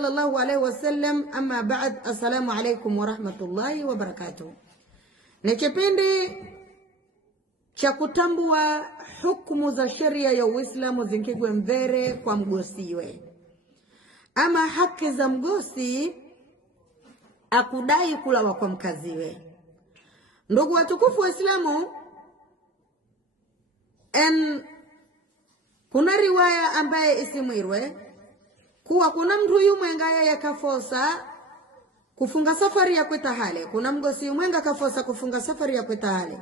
sallallahu alaihi wasallam. Amma ba'd, assalamu alaikum wa rahmatullahi wa barakatuh. Ni kipindi cha kutambua hukumu za sheria ya Uislamu zinkigwe mbere kwa mgosiwe, ama haki za mgosi akudai kulawa kwa mkaziwe. Ndugu watukufu wa Islamu, kuna riwaya ambaye isimwirwe kuwa kuna mtu yumwenga yakafosa kufunga safari ya kweta hale. Kuna mgosi yumwenga kafosa kufunga safari ya kweta hale,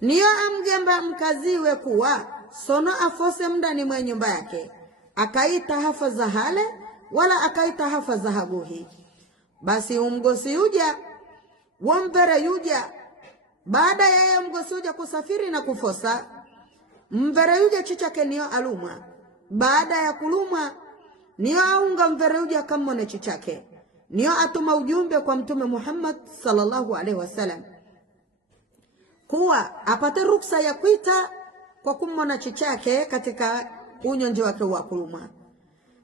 niyo amgemba mkaziwe kuwa sono afose mndani mwa nyumba yake, akaita hafa za hale wala akaita hafa za haguhi. Basi umgosi yuja wombere yuja, baada ya mgosi yuja kusafiri na kufosa, mbere yuja chichake niyo alumwa. Baada ya kulumwa niyo aunga mbere yuja kamone chichake, niyo atuma ujumbe kwa Mtume Muhammad sallallahu alaihi wasallam kuwa apate ruksa ya kuita kwa kumona chichake katika unyonje wake wa kulumwa.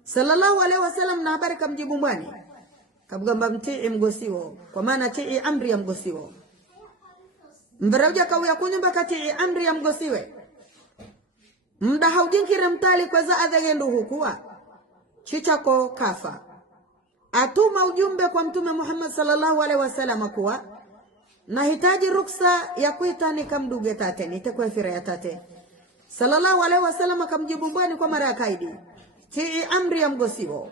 Sallallahu alaihi wasallam na habari kamjibu mwani kabugamba mtii mgosiwo, kwa maana tii amri ya mgosiwo. Mbere yuja kawuya kunyumba katii amri ya mgosiwe, mda haujinkire mtali kwa za adhagendu hukuwa chichako kafa. Atuma ujumbe kwa Mtume Muhammad sallallahu alaihi wasallam kuwa nahitaji ruksa ya kuita nikamduge tate, nitekwe fira ya tate. Sallallahu alaihi wasallam akamjibu mbwani kwa mara ya kaidi, tii amri ya mgosiwo,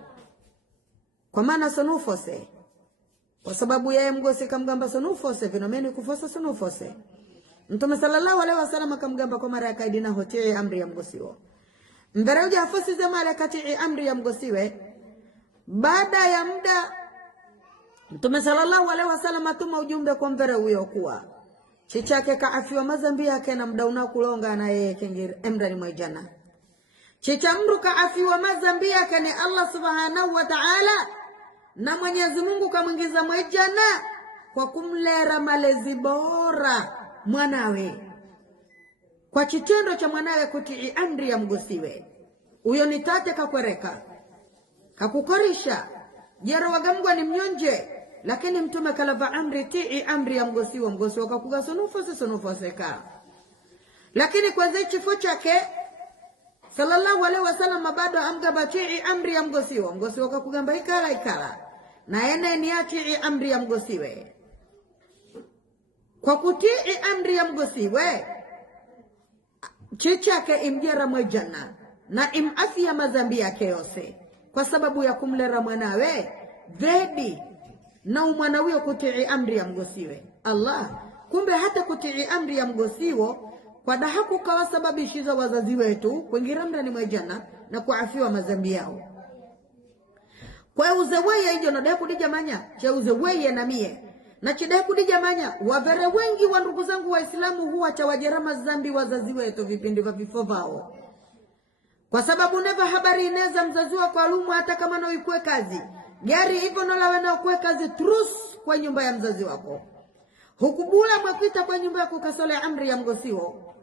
kwa maana sonufose. Kwa sababu yeye mgosi kamgamba sonufose, vinomeni kufosa sonufose. Mtume sallallahu alaihi wasallam akamgamba kwa mara ya kaidi na hotii amri ya mgosiwo. Mbere uja afosi zemale katii amri ya mgosiwe. Baada ya muda Mtume sallallahu alaihi wasallam atuma ujumbe kwa mbere huyo kuwa chichake kaafiwa mazambi yake na muda unakulonga na yeye kengir emrani mwa jana. Chicha mru kaafiwa mazambi yake ni Allah subhanahu wa ta'ala, na Mwenyezi Mungu kamwingiza mwa jana kwa kumlera malezi bora mwanawe, kwa chitendo cha mwanawe kutii amri ya mgosiwe. Uyo ni tate kakwereka, kakukorisha, jero wagamgwa ni mnyonje, lakini Mtume kalava amri, tii amri ya mgosiwe. Mgosiwe kakuga sonufose ka. Lakini kwa zai chifo chake sallallahu alaihi wasallam bado amgaba tii amri ya mgosiwe. Mgosiwe kakugamba ikala na ene ni tii amri ya mgosiwe. Kwa kutii amri ya mgosiwe, chichake imjera mwejana na imafia mazambi yake yose, kwa sababu ya kumlera mwanawe dhedi na umwanawe kutii amri ya mgosiwe. Allah, kumbe hata kutii amri ya mgosiwo kwa dahaku kawa sababishiza wazazi wetu kuingira mrani mwejana na kuafiwa mazambi yao. Kwa uzeweye hiyo na dahaku dijamanya cha uzeweye na mie na chidaku dijamanya wavere wengi wa ndugu zangu wa Islamu huwa chawajerama zambi wazazi wetu vipindi vya vifo vao, kwa sababu neva habari ineza mzazi wako alumu hata kama na uikue kazi gari hivyo nalawe na ukue kazi trus kwa nyumba ya mzazi wako, hukubula mwekuita kwa nyumba ya kukasole amri ya mgosiwo.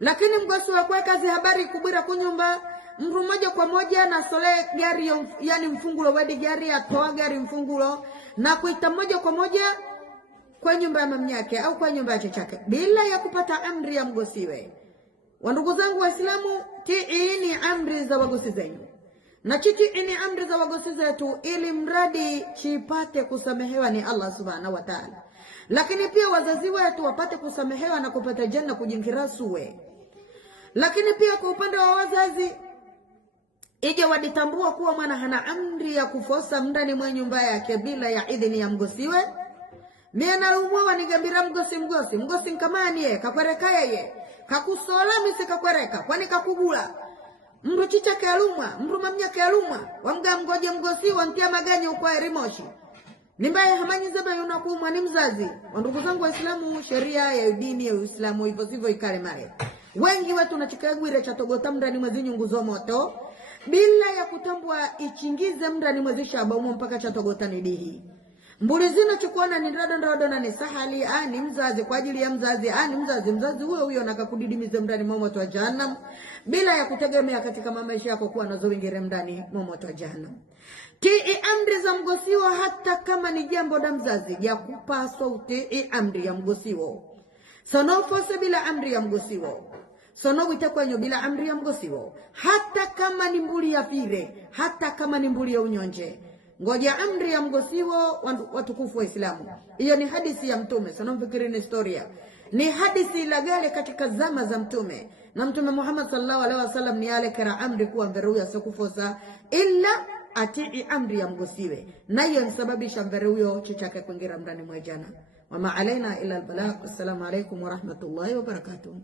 Lakini mgosi wa kue kazi habari kubira kunyumba mru moja kwa moja na sole gari, yani mfungulo wedi gari, atoa gari mfungulo na kuita moja kwa moja kwa nyumba ya mamnyake au kwa nyumba ya chichake bila ya kupata amri ya mgosiwe. Wandugu zangu wa Islamu, tii ni amri za wagosi zenu, na chitii ni amri za wagosi zetu, ili mradi chipate kusamehewa ni Allah subhanahu wa ta'ala. Lakini pia wazazi wetu wapate kusamehewa na kupata janna kujinkira suwe. Lakini pia kwa upande wa wazazi, ije waditambua kuwa mwana hana amri ya kufosa mndani mwa nyumba yake bila ya idhini ya mgosiwe. Miana umwa nigambira mgosi nkamani ye kakwereka yeye kakusola misi kakwereka kwani kakugula mru chichake alumwa mru mamnyake alumwa wamga mgoje mgosi wantia maganya ukwa erimoshi nimbaye hamanyi zeba yunakumwa ni mzazi. Wandugu zangu wa Islamu, sheria ya dini ya Uislamu hivyo sivyo ikale mare wengi wetu nachikagwire chatogota mndani mwezi nyunguzo moto bila ya kutambua ichingize mndani mwezi shabamu mpaka chatogota ni dihi. Mbuli zino chikuona ni rado na ni sahali, ni mzazi kwa ajili ya mzazi, ni mzazi huyo nakakudidimize mndani mwa moto wa jahannam bila ya kutegemea katika maisha yako kuwa nazo wingire mndani mwa moto wa jahannam. Tii amri za mgosiwo hata kama ni jambo la mzazi ya kupaswa utii amri ya mgosiwo. Sonofose bila amri ya mgosiwo. Sono witekwenyo bila amri ya mgosiwo. Hata kama ni mbuli ya fire, hata kama ni mbuli ya unyonje. Ngoja amri ya mgosiwo watukufu wa Islamu. Iyo ni hadithi ya Mtume. Sono mfikiri ni historia. Ni hadithi ilagale katika zama za Mtume. Na Mtume Muhammad sallallahu alaihi wasallam ni ale kera amri kuwa mveruya sokufosa illa atii amri ya mgosiwe. Na hiyo nisababisha mveruyo chichake kuingira mrani mwejana. Wama alaina illa albalagh. Assalamu alaikum wa rahmatullahi wa barakatuh.